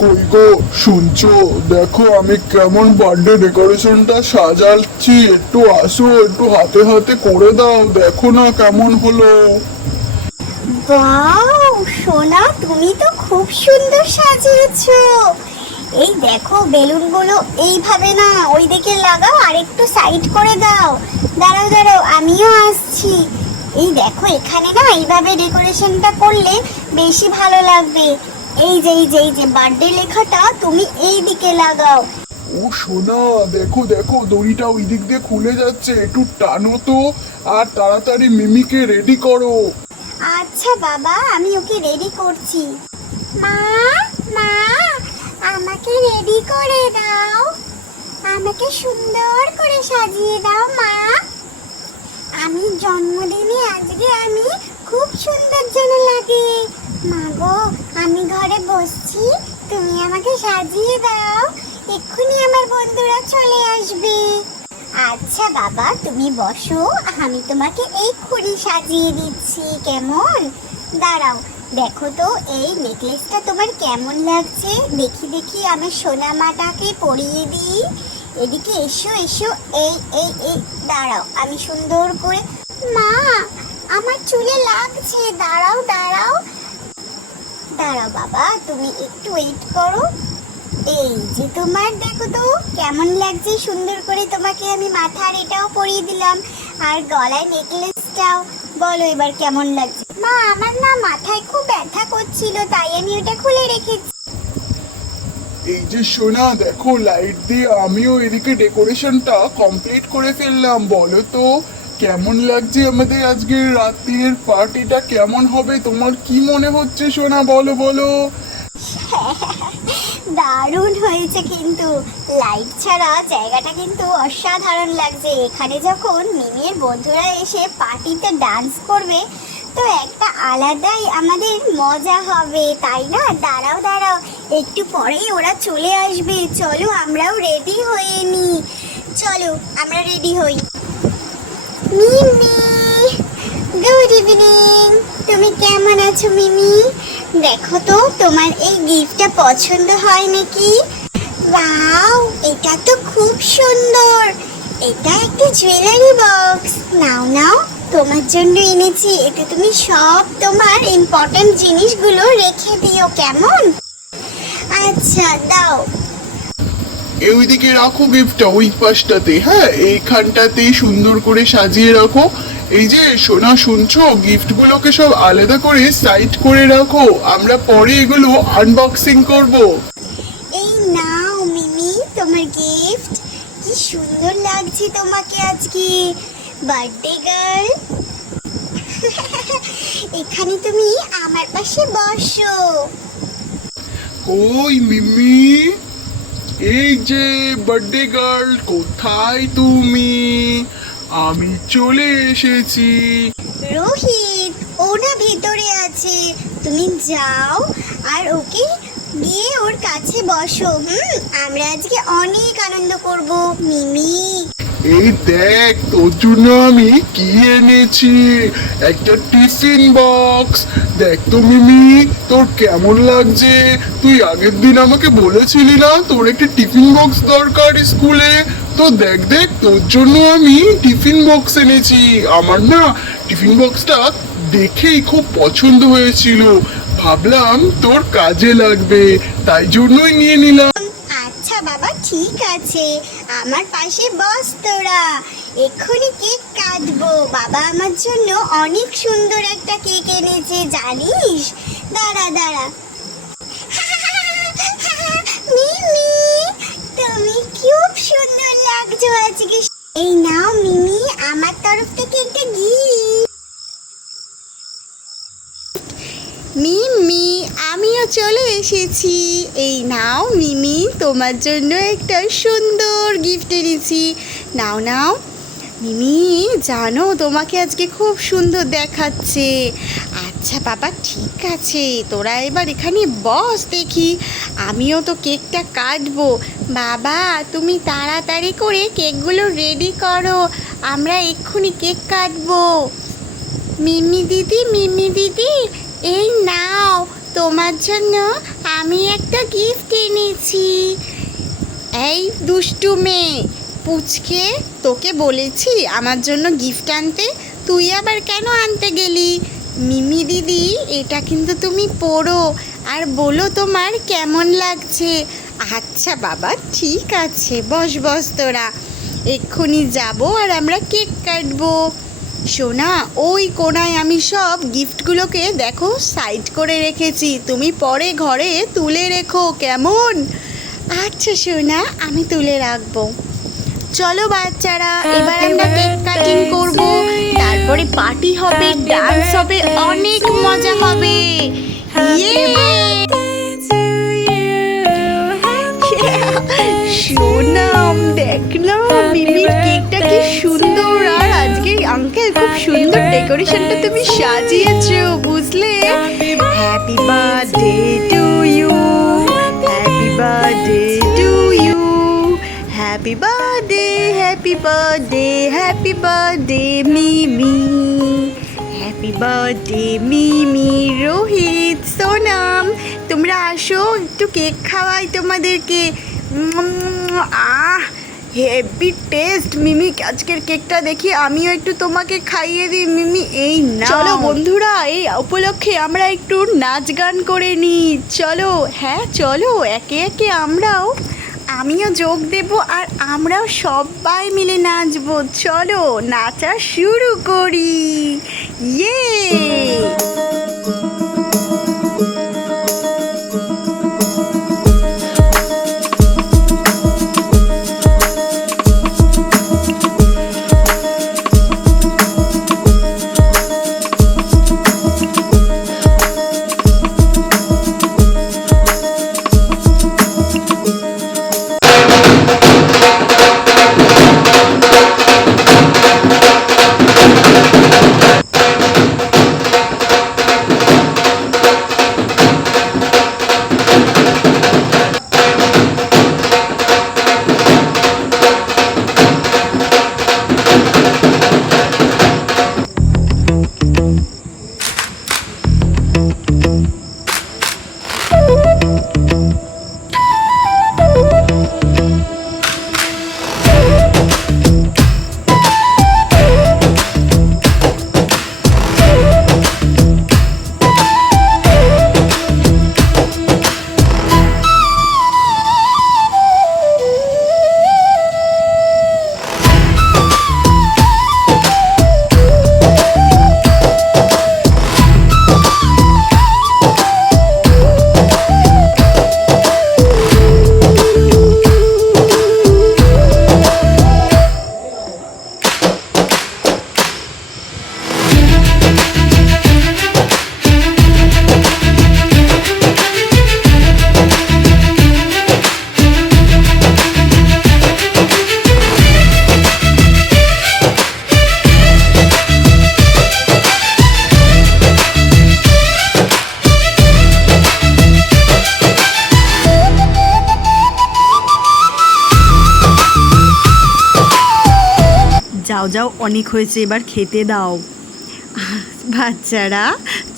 কই গো, শুনছো? দেখো আমি কেমন বার্থডে ডেকোরেশনটা সাজাচ্ছি। একটু আসো, একটু হাতে হাতে করে দাও, দেখো না কেমন হলো। ওয়াও সোনা, তুমি তো খুব সুন্দর সাজিয়েছো। এই দেখো বেলুনগুলো এইভাবে না ওই দিকে লাগাও আর একটু সাইড করে দাও। দাঁড়াও দাঁড়াও, আমিও আসছি। এই দেখো এখানে না এইভাবে ডেকোরেশনটা করলে বেশি ভালো লাগবে। এই যে বার্থডে লেখাটা তুমি এই দিকে লাগাও। ও সোনা, দেখো দেখো দড়িটা ওই দিক দিয়ে খুলে যাচ্ছে, একটু টানো তো। আর তাড়াতাড়ি মিমিকে রেডি করো। আচ্ছা বাবা, আমি ওকে রেডি করছি। মা, মা, আমাকে রেডি করে দাও। আমাকে সুন্দর করে সাজিয়ে দাও মা। আমি জন্মদিনে আজকে আমি খুব সুন্দর যেন লাগে। মা গো, আমি ঘরে বসছি, তুমি আমাকে সাজিয়ে দাও। এক্ষুনি আমার বন্ধুরা চলে আসবে। আচ্ছা বাবা, তুমি বসো, আমি তোমাকে এক্ষুনি সাজিয়ে দিচ্ছি। কেমন? দাঁড়াও, দেখো তো এই নেকলেসটা তোমার কেমন লাগছে। দেখি দেখি আমার সোনা মাটাকে পরিয়ে দিই। এদিকে এসো এসো। এই এই এই দাঁড়াও, আমি সুন্দর করে। মা, আমার চুলে লাগছে। দাঁড়াও দাঁড়াও দাঁড়াও বাবা, তুমি একটু ওয়েট করো। এই যে তোমার দেখো তো কেমন লাগছে, সুন্দর করে তোমাকে আমি মাথার এটাও পরিয়ে দিলাম আর গলায় নেকলেসটাও। বলো এবার কেমন লাগছে? মা, আমার না মাথায় খুব ব্যথা করছিল, তাই আমি ওটা খুলে রেখেছি। এই যে সোনা, দেখো লাইট দিয়ে আমিও এদিকে ডেকোরেশনটা কমপ্লিট করে ফেললাম। বলো তো কেমন লাগছে আমাদের আজকের রাতের পার্টিটা? কেমন হবে তোমার কি মনে হচ্ছে সোনা? বলো বলো। দারুণ হয়েছে, কিন্তু লাইট ছাড়া জায়গাটা কিন্তু অসাধারণ লাগছে। এখানে যখন মিমির বন্ধুরা এসে পার্টিতে ডান্স করবে, তো একটা আলাদাই আমাদের মজা হবে, তাই না? দাঁড়াও দাঁড়াও, একটু পরেই ওরা চলে আসবে। চলো আমরাও রেডি হয়ে নি। চলো আমরা রেডি হই। মিমি, গুড ইভিনিং। তুমি কেমন আছো মিমি? দেখো তো তোমার এই গিফটটা পছন্দ হয় নাকি? ওয়াও, এটা তো খুব সুন্দর। এটা একটা জুয়েলারি বক্স। নাও নাও, তোমার জন্য এনেছি। এতে তুমি সব তোমার ইম্পর্টেন্ট জিনিসগুলো রেখে দিও, কেমন? আচ্ছা দাও। ওইদিকে রাখো গিফটটা, ওই পাশটাতে। হ্যাঁ, এইখানটাতে সুন্দর করে সাজিয়ে রাখো। এই যে সোনা, শুনছো? গিফটগুলোকে সব আলাদা করে সাইড করে রাখো, আমরা পরে এগুলো আনবক্সিং করব। এই নাও মিমি, তোমার গিফট। কি সুন্দর লাগছে তোমাকে আজকে, বার্থডে গার্ল। এখানে তুমি আমার পাশে বসো। ওই মিমি, এই যে বার্থডে গার্ল, কোথায় তুমি? আমি চলে এসেছি। রোহিত, ও না ভেতরে আছে, তুমি যাও আর ওকে গিয়ে ওর কাছে বসো। আমরা আজকে অনেক আনন্দ করব মিমি। এই দেখ, তোর জন্য আমি কি এনেছি, একটা টিফিন বক্স। দেখ তো মিমি, তোর কেমন লাগছে? তুই আগের দিন আমাকে বলেছিলি না তোর একটা টিফিন বক্স দরকার স্কুলে? তো দেখ দেখ, তোর জন্য আমি টিফিন বক্স এনেছি। আমার না টিফিন বক্সটা দেখেই খুব পছন্দ হয়েছিল, ভাবলাম তোর কাজে লাগবে, তাই জন্যই নিয়ে নিলাম। আচ্ছা বাবা, ঠিক আছে, আমার পাশে বস তোরা। এক্ষুনি কেক কাটবো। বাবা আমার জন্য অনেক সুন্দর একটা কেক এনেছে, জানিস? দাঁড়া দাঁড়া। মিমি, তুমি খুব সুন্দর লাগছো আজকে। এই নাও মিমি, আমার তরফ থেকে একটা গিফট। মিমি, আমিও চলে এসেছি। এই নাও মিমি, তোমার জন্য একটা সুন্দর গিফট এনেছি। নাও নাও। মিমি, জানো তোমাকে আজকে খুব সুন্দর দেখাচ্ছে। আচ্ছা বাবা, ঠিক আছে, তোরা এবার এখানে বস দেখি, আমিও তো কেকটা কাটবো। বাবা, তুমি তাড়াতাড়ি করে কেকগুলো রেডি করো, আমরা এক্ষুনি কেক কাটবো। মিমি দিদি, মিমি দিদি, এই নাও, তোমার জন্য আমি একটা গিফট এনেছি। এই দুষ্টু মেয়ে পুচকে, তোকে বলেছি আমার জন্য গিফট আনতে, তুই আবার কেন আনতে গেলি? মিমি দিদি, এটা কিন্তু তুমি পড়ো আর বলো তোমার কেমন লাগছে। আচ্ছা বাবা, ঠিক আছে, বস বস তোরা, এক্ষুনি যাব আর আমরা কেক কাটবো। সোনা, ওই কোণায় আমি সব গিফটগুলোকে দেখো সাইড করে রেখেছি, তুমি পরে ঘরে তুলে রেখো, কেমন? আচ্ছা সোনা, আমি তুলে রাখবো। চলো বাচ্চারা, এবার আমরা কেক কাটিং করব, তারপরে পার্টি হবে, ডান্স হবে, অনেক মজা হবে। ইয়ে! সোনাম, দেখলাম মিমির কেকটা কি সুন্দর, আর আজকে আঙ্কেল খুব সুন্দর ডেকোরেশনটা তুমি সাজিয়েছো, বুঝলে? Happy birthday to you, happy birthday to you, happy birthday, happy birthday, happy birthday Mimi, happy birthday Mimi. Rohit, Sonam, তোমরা আসো, একটু কেক খাওয়াই তোমাদেরকে। হেভি টেস্ট মিমি, আজকের কেকটা দেখি আমিও একটু তোমাকে খাইয়ে দিই মিমি। এই না, চলো বন্ধুরা, এই উপলক্ষে আমরা একটু নাচ গান করে নিই, চলো। হ্যাঁ চলো, একে একে আমিও যোগ দেব, আর আমরাও সবাই মিলে নাচবো। চলো নাচা শুরু করি। ইয়ে! যাও যাও, অনেক হয়েছে, এবার খেতে দাও। বাচ্চারা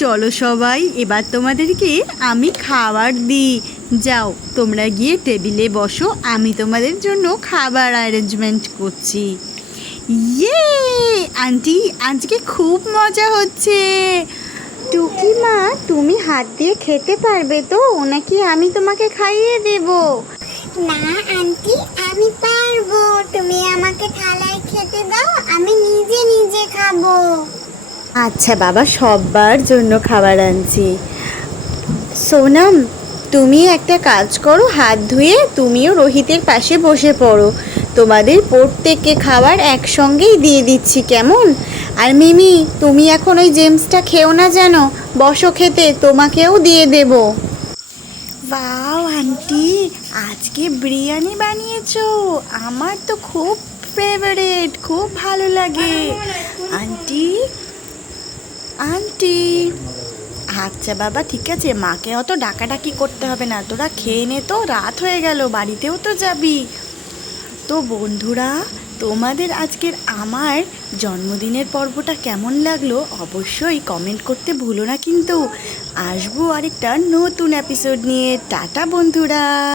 চলো সবাই, এবার তোমাদেরকে আমি খাবার দিই। যাও তোমরা গিয়ে টেবিলে বসো, আমি তোমাদের জন্য খাবার অ্যারেঞ্জমেন্ট করছি। ইয়ে! আন্টি, আজকে খুব মজা হচ্ছে। টুকি মা, তুমি হাত দিয়ে খেতে পারবে তো, নাকি আমি তোমাকে খাইয়ে দেবো? না আন্টি, আমি পারবো, তুমি আমাকে থালায় খেতে দাও, আমি নিজে নিজে খাবো। আচ্ছা বাবা, সবার জন্য খাবার আনছি। সোনাম, তুমি একটা কাজ করো, হাত ধুয়ে তুমিও রোহিতের পাশে বসে পড়ো, তোমাদের প্রত্যেককে খাবার একসঙ্গেই দিয়ে দিচ্ছি, কেমন? আর মিমি, তুমি এখন ওই জেমসটা খেও না যেন, বসো খেতে, তোমাকেও দিয়ে দেবো। ওয়াও আন্টি, আজকে বিরিয়ানি বানিয়েছো, আমার তো খুব ফেভারিট, খুব ভালো লাগে। Aunty, aunty. আচ্ছা বাবা, ঠিক আছে, মাকে অত ডাকাডাকি করতে হবে না, তোরা খেয়ে নে তো, রাত হয়ে গেল, বাড়িতেও তো যাবি। তো বন্ধুরা, তোমাদের আজকের আমার জন্মদিনের পর্বটা কেমন লাগলো অবশ্যই কমেন্ট করতে ভুলো না কিন্তু। আসবো আরেকটা নতুন এপিসোড নিয়ে। টাটা বন্ধুরা।